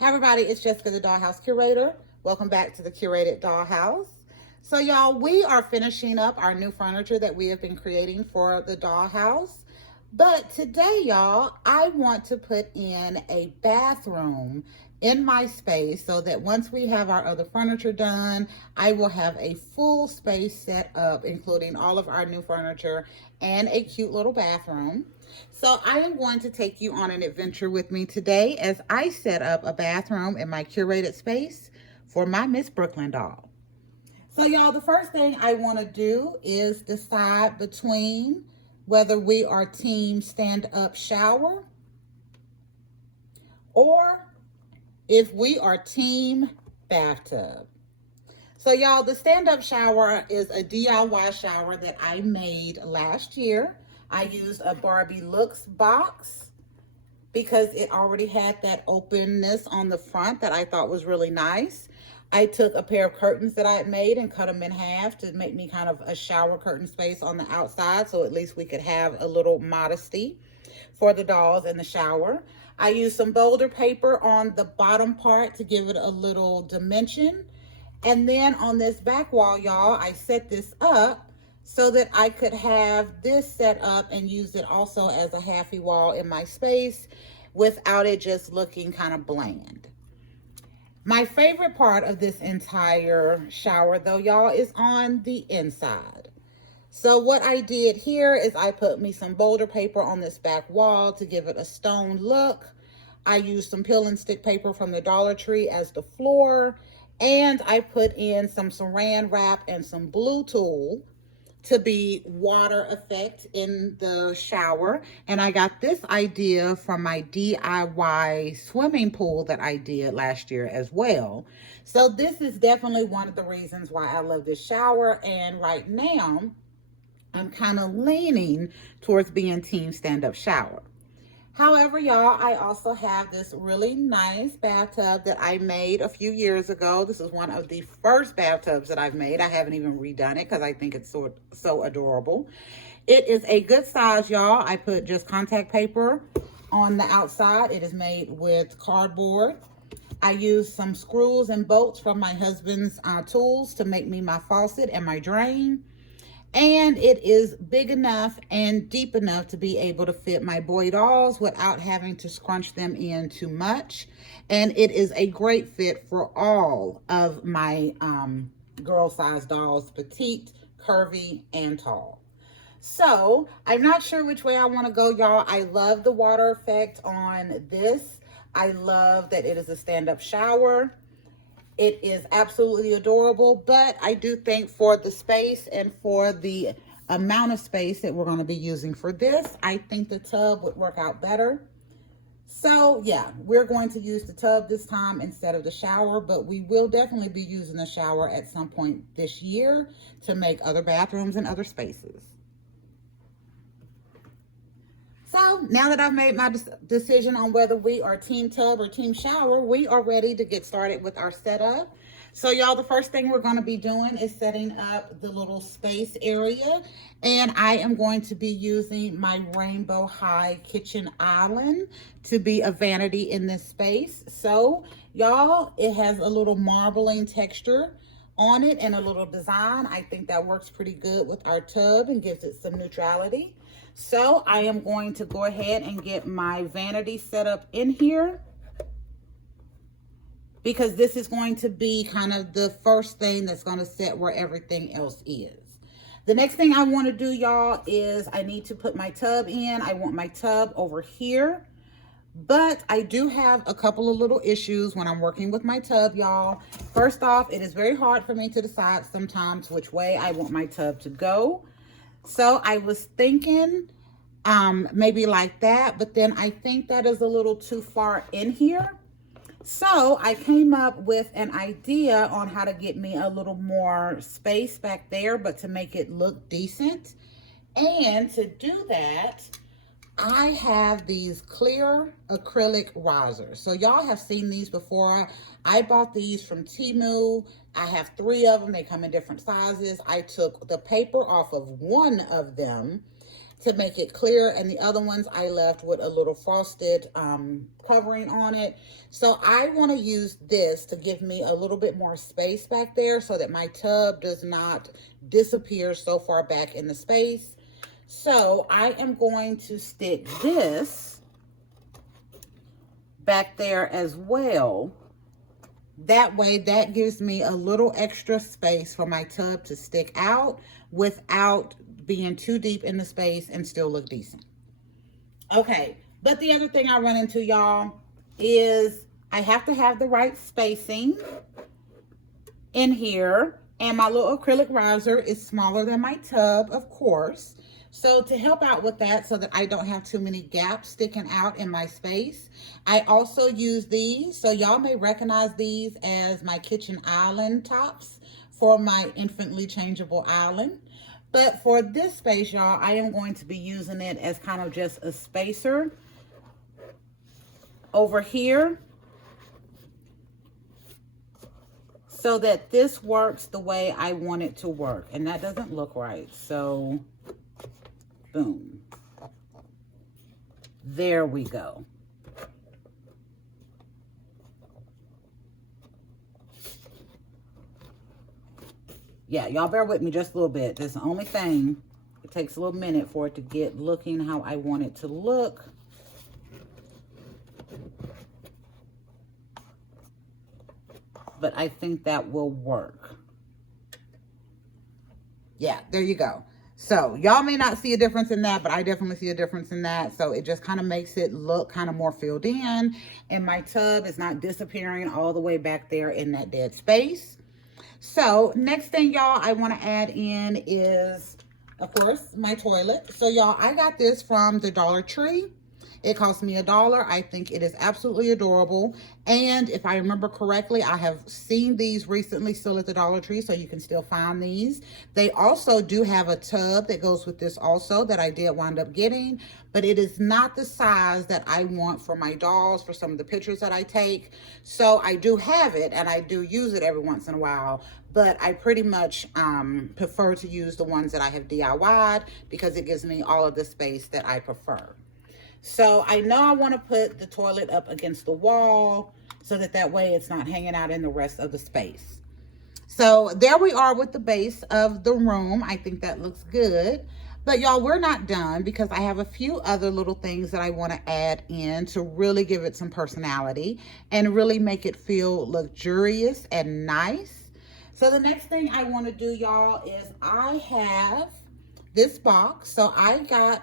Hi everybody, it's Jessica, the Dollhouse Curator. Welcome back to the Curated Dollhouse. So y'all, we are finishing up our new furniture that we have been creating for the dollhouse. But today, y'all, I want to put in a bathroom in my space so that once we have our other furniture done, I will have a full space set up, including all of our new furniture and a cute little bathroom. So I am going to take you on an adventure with me today as I set up a bathroom in my curated space for my Miss Brooklyn doll. So y'all, the first thing I want to do is decide between whether we are team stand up shower or if we are team bathtub. So y'all, the stand up shower is a DIY shower that I made last year. I used a Barbie Looks box because it already had that openness on the front that I thought was really nice. I took a pair of curtains that I had made and cut them in half to make me kind of a shower curtain space on the outside, so at least we could have a little modesty for the dolls in the shower. I used some boulder paper on the bottom part to give it a little dimension. And then on this back wall, y'all, I set this up so that I could have this set up and use it also as a halfy wall in my space without it just looking kind of bland. My favorite part of this entire shower, though, y'all, is on the inside. So what I did here is I put me some boulder paper on this back wall to give it a stone look. I used some peel and stick paper from the Dollar Tree as the floor. And I put in some saran wrap and some blue tulle to be water effect in the shower. And I got this idea from my DIY swimming pool that I did last year as well. So this is definitely one of the reasons why I love this shower. And right now, I'm kind of leaning towards being team stand-up shower. However, y'all, I also have this really nice bathtub that I made a few years ago. This is one of the first bathtubs that I've made. I haven't even redone it because I think it's so adorable. It is a good size, y'all. I put just contact paper on the outside. It is made with cardboard. I used some screws and bolts from my husband's tools to make me my faucet and my drain. And it is big enough and deep enough to be able to fit my boy dolls without having to scrunch them in too much. And it is a great fit for all of my girl size dolls, petite, curvy, and tall. So I'm not sure which way I want to go, y'all. I love the water effect on this. I love that it is a stand-up shower. It is absolutely adorable, but I do think for the space and for the amount of space that we're going to be using for this, I think the tub would work out better. So yeah, we're going to use the tub this time instead of the shower, but we will definitely be using the shower at some point this year to make other bathrooms and other spaces. So now that I've made my decision on whether we are team tub or team shower, we are ready to get started with our setup. So y'all, the first thing we're going to be doing is setting up the little space area. And I am going to be using my Rainbow High Kitchen Island to be a vanity in this space. So y'all, it has a little marbling texture on it and a little design. I think that works pretty good with our tub and gives it some neutrality. So I am going to go ahead and get my vanity set up in here because this is going to be kind of the first thing that's going to set where everything else is. The next thing I want to do, y'all, is I need to put my tub in. I want my tub over here. But I do have a couple of little issues when I'm working with my tub, y'all. First off, it is very hard for me to decide sometimes which way I want my tub to go. So I was thinking maybe like that, but then I think that is a little too far in here. So I came up with an idea on how to get me a little more space back there, but to make it look decent. And to do that, I have these clear acrylic risers. So y'all have seen these before. I bought these from Temu. I have 3 of them. They come in different sizes. I took the paper off of one of them to make it clear, and the other ones I left with a little frosted covering on it. So I want to use this to give me a little bit more space back there so that my tub does not disappear so far back in the space. So I am going to stick this back there as well. That way, that gives me a little extra space for my tub to stick out without being too deep in the space and still look decent. Okay, but the other thing I run into, y'all, is I have to have the right spacing in here, and my little acrylic riser is smaller than my tub, of course. So to help out with that so that I don't have too many gaps sticking out in my space, I also use these. So y'all may recognize these as my kitchen island tops for my infinitely changeable island. But for this space, y'all, I am going to be using it as kind of just a spacer over here so that this works the way I want it to work. And that doesn't look right. So boom. There we go. Yeah, y'all bear with me just a little bit. That's the only thing. It takes a little minute for it to get looking how I want it to look. But I think that will work. Yeah, there you go. So y'all may not see a difference in that, but I definitely see a difference in that. So it just kind of makes it look kind of more filled in, and my tub is not disappearing all the way back there in that dead space. So next thing, y'all, I want to add in is, of course, my toilet. So y'all, I got this from the Dollar Tree. It cost me $1. I think it is absolutely adorable. And if I remember correctly, I have seen these recently still at the Dollar Tree, so you can still find these. They also do have a tub that goes with this also that I did wind up getting, but it is not the size that I want for my dolls for some of the pictures that I take. So I do have it, and I do use it every once in a while, but I pretty much prefer to use the ones that I have DIY'd because it gives me all of the space that I prefer. So I know I want to put the toilet up against the wall so that way it's not hanging out in the rest of the space. So there we are with the base of the room. I think that looks good. But y'all, we're not done because I have a few other little things that I want to add in to really give it some personality and really make it feel luxurious and nice. So the next thing I want to do, y'all, is I have this box. So I got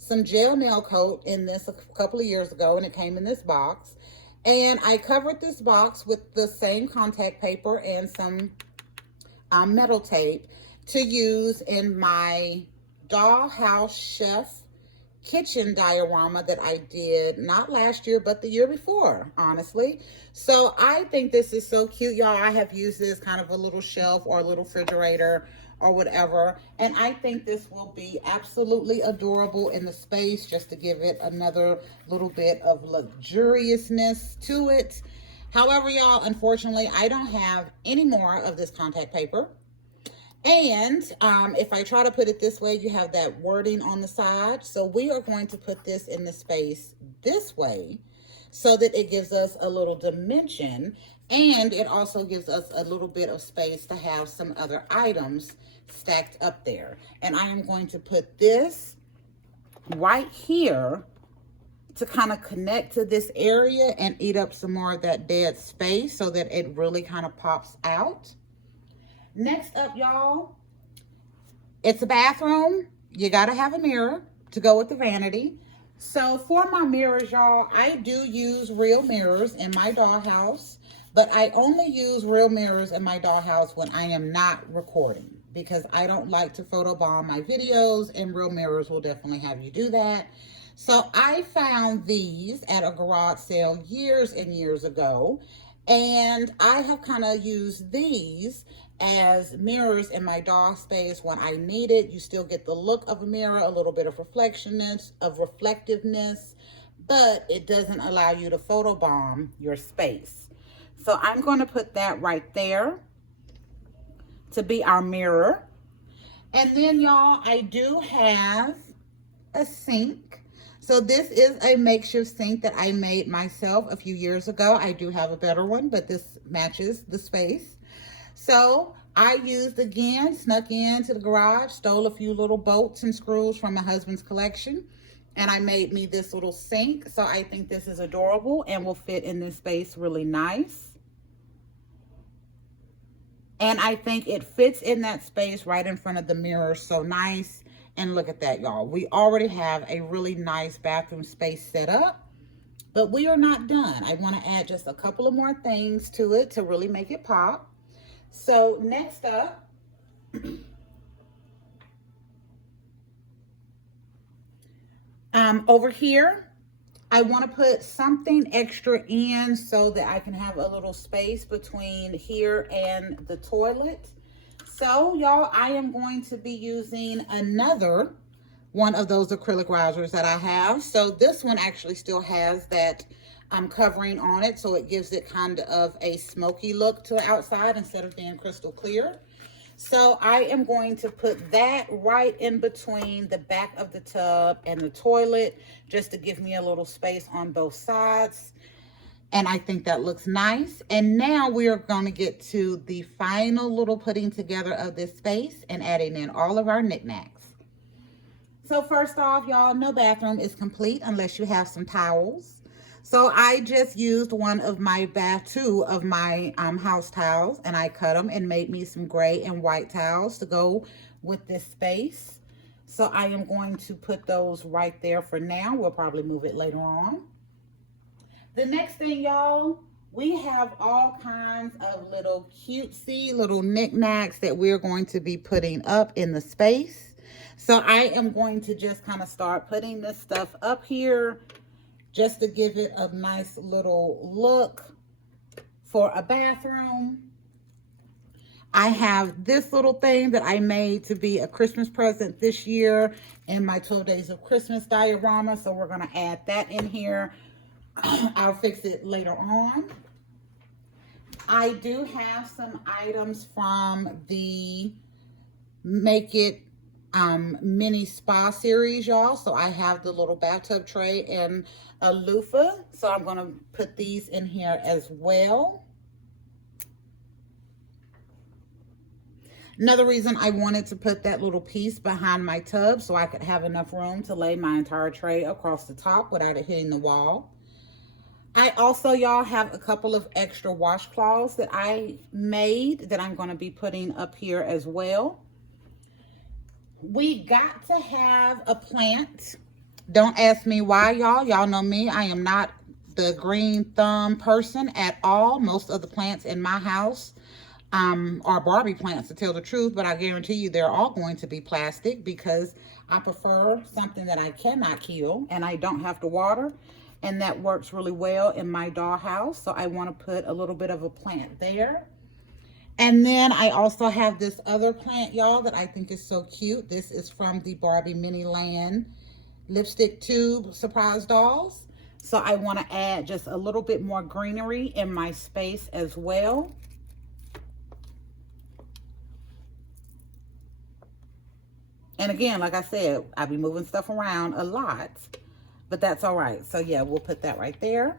some gel nail coat in this a couple of years ago, and it came in this box. And I covered this box with the same contact paper and some metal tape to use in my dollhouse chef kitchen diorama that I did not last year but the year before, honestly. So I think this is so cute, y'all. I have used this kind of a little shelf or a little refrigerator or whatever, and I think this will be absolutely adorable in the space just to give it another little bit of luxuriousness to it. However, y'all, unfortunately, I don't have any more of this contact paper. And if I try to put it this way, you have that wording on the side. So we are going to put this in the space this way so that it gives us a little dimension, and it also gives us a little bit of space to have some other items stacked up there. And I am going to put this right here to kind of connect to this area and eat up some more of that dead space so that it really kind of pops out. Next up, y'all, it's a bathroom. You got to have a mirror to go with the vanity. So for my mirrors, y'all, I do use real mirrors in my dollhouse, but I only use real mirrors in my dollhouse when I am not recording because I don't like to photobomb my videos, and real mirrors will definitely have you do that. So I found these at a garage sale years and years ago, and I have kind of used these as mirrors in my doll space when I need it. You still get the look of a mirror, a little bit of reflectiveness, but it doesn't allow you to photobomb your space. So I'm going to put that right there to be our mirror. And then, y'all, I do have a sink. So this is a makeshift sink that I made myself a few years ago. I do have a better one, but this matches the space. So I used, again, snuck into the garage, stole a few little bolts and screws from my husband's collection, and I made me this little sink. So I think this is adorable and will fit in this space really nice. And I think it fits in that space right in front of the mirror so nice. And look at that, y'all. We already have a really nice bathroom space set up, but we are not done. I want to add just a couple of more things to it to really make it pop. So next up, over here, I want to put something extra in so that I can have a little space between here and the toilet. So y'all, I am going to be using another one of those acrylic risers that I have. So this one actually still has that covering on it, so it gives it kind of a smoky look to the outside instead of being crystal clear. So I am going to put that right in between the back of the tub and the toilet, just to give me a little space on both sides. And I think that looks nice. And now we are going to get to the final little putting together of this space and adding in all of our knickknacks. So first off, y'all, no bathroom is complete unless you have some towels. So I just used two of my house towels, and I cut them and made me some gray and white towels to go with this space. So I am going to put those right there for now. We'll probably move it later on. The next thing, y'all, we have all kinds of little cutesy little knickknacks that we're going to be putting up in the space. So I am going to just kind of start putting this stuff up here, just to give it a nice little look for a bathroom. I have this little thing that I made to be a Christmas present this year in my 12 Days of Christmas diorama. So we're going to add that in here. I'll fix it later on. I do have some items from the Make It mini spa series, y'all. So I have the little bathtub tray and a loofah, so I'm going to put these in here as well. Another reason I wanted to put that little piece behind my tub so I could have enough room to lay my entire tray across the top without it hitting the wall. I also, y'all, have a couple of extra washcloths that I made that I'm going to be putting up here as well. We got to have a plant. Don't ask me why, y'all. Y'all know me. I am not the green thumb person at all. Most of the plants in my house are Barbie plants, to tell the truth, but I guarantee you they're all going to be plastic because I prefer something that I cannot kill and I don't have to water, and that works really well in my dollhouse. So I want to put a little bit of a plant there. And then I also have this other plant, y'all, that I think is so cute. This is from the Barbie Mini Land lipstick tube surprise dolls. So I want to add just a little bit more greenery in my space as well. And again, like I said, I'll be moving stuff around a lot, but that's all right. So yeah, we'll put that right there.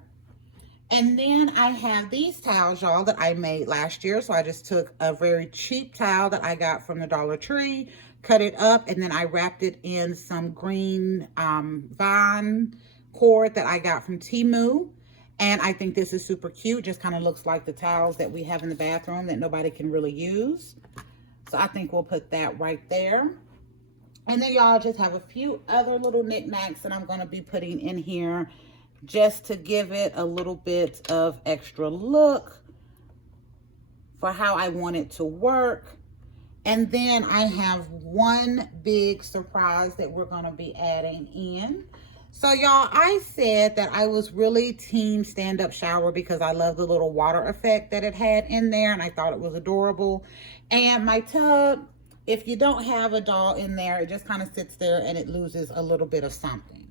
And then I have these towels, y'all, that I made last year. So I just took a very cheap towel that I got from the Dollar Tree, cut it up, and then I wrapped it in some green vine cord that I got from Temu. And I think this is super cute. Just kind of looks like the towels that we have in the bathroom that nobody can really use. So I think we'll put that right there. And then y'all just have a few other little knickknacks that I'm going to be putting in here just to give it a little bit of extra look for how I want it to work. And then I have one big surprise that we're going to be adding in. So y'all, I said that I was really team stand-up shower because I love the little water effect that it had in there, and I thought it was adorable. And my tub, if you don't have a doll in there, it just kind of sits there and it loses a little bit of something.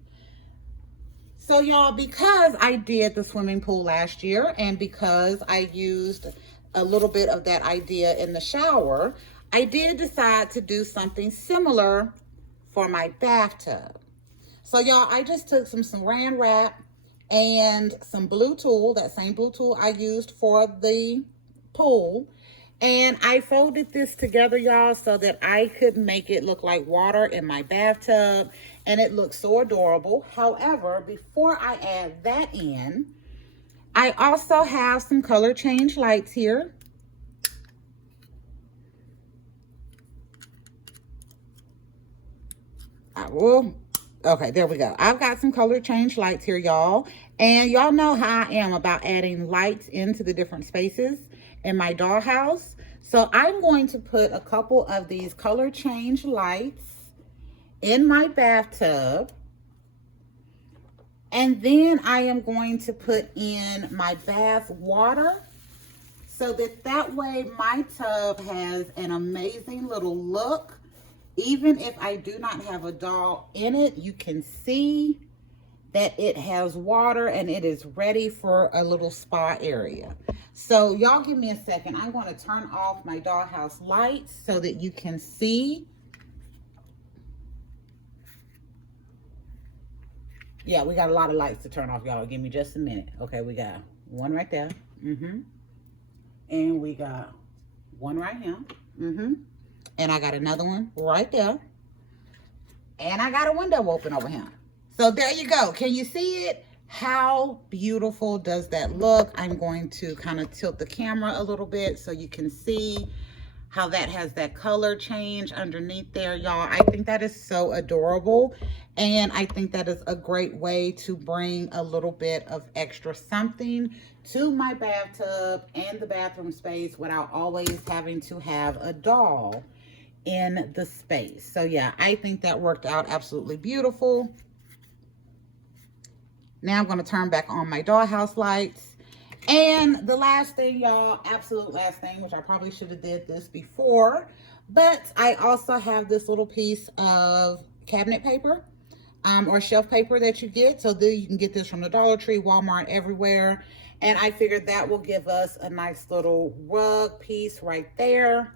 So y'all, because I did the swimming pool last year and because I used a little bit of that idea in the shower, I did decide to do something similar for my bathtub. So y'all, I just took some saran wrap and some blue tulle, that same blue tulle I used for the pool. And I folded this together, y'all, so that I could make it look like water in my bathtub. And it looks so adorable. However, before I add that in, I also have some color change lights here. Okay, there we go. I've got some color change lights here, y'all. And y'all know how I am about adding lights into the different spaces in my dollhouse. So I'm going to put a couple of these color change lights in my bathtub. And then I am going to put in my bath water so that way my tub has an amazing little look. Even if I do not have a doll in it, you can see that it has water and it is ready for a little spa area. So y'all give me a second. I'm going to turn off my dollhouse lights so that you can see. Yeah, we got a lot of lights to turn off, y'all. Give me just a minute. Okay, we got one right there. And we got one right here. And I got another one right there. And I got a window open over here. So there you go. Can you see it? How beautiful does that look? I'm going to kind of tilt the camera a little bit so you can see how that has that color change underneath there, y'all. I think that is so adorable. And I think that is a great way to bring a little bit of extra something to my bathtub and the bathroom space without always having to have a doll in the space. So yeah, I think that worked out absolutely beautiful. Now I'm going to turn back on my dollhouse lights. And the last thing, y'all, absolute last thing, which I probably should have did this before, but I also have this little piece of cabinet paper or shelf paper that you get. So you can get this from the Dollar Tree, Walmart, everywhere. And I figured that will give us a nice little rug piece right there.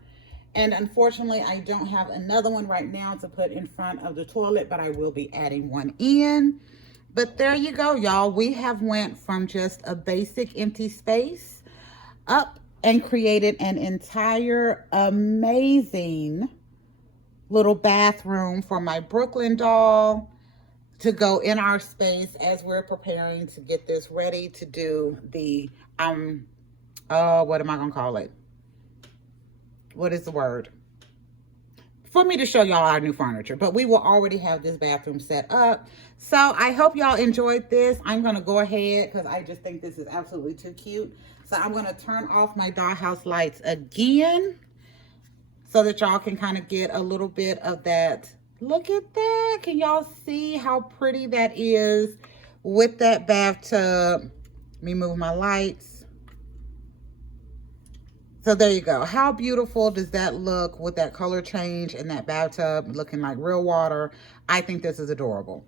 And unfortunately, I don't have another one right now to put in front of the toilet, but I will be adding one in. But there you go, y'all. We have went from just a basic empty space up and created an entire amazing little bathroom for my Brooklyn doll to go in our space as we're preparing to get this ready to do the, what am I gonna call it? What is the word? For me to show y'all our new furniture, but we will already have this bathroom set up. So I hope y'all enjoyed this. I'm going to go ahead because I just think this is absolutely too cute. So I'm going to turn off my dollhouse lights again so that y'all can kind of get a little bit of that. Look at that. Can y'all see how pretty that is with that bathtub? Let me move my lights. So there you go. How beautiful does that look with that color change and that bathtub looking like real water? I think this is adorable.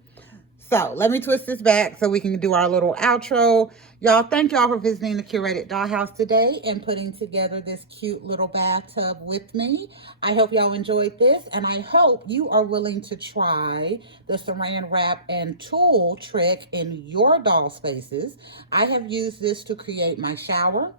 So let me twist this back so we can do our little outro. Y'all, thank y'all for visiting the Curated Dollhouse today and putting together this cute little bathtub with me. I hope y'all enjoyed this, and I hope you are willing to try the saran wrap and tulle trick in your doll spaces. I have used this to create my shower.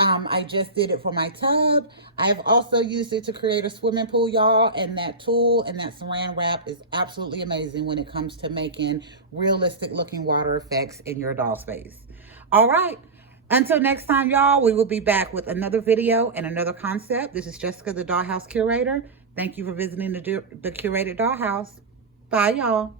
I just did it for my tub. I have also used it to create a swimming pool, y'all. And that tulle and that saran wrap is absolutely amazing when it comes to making realistic looking water effects in your doll space. All right. Until next time, y'all, we will be back with another video and another concept. This is Jessica, the Dollhouse Curator. Thank you for visiting the Curated Dollhouse. Bye, y'all.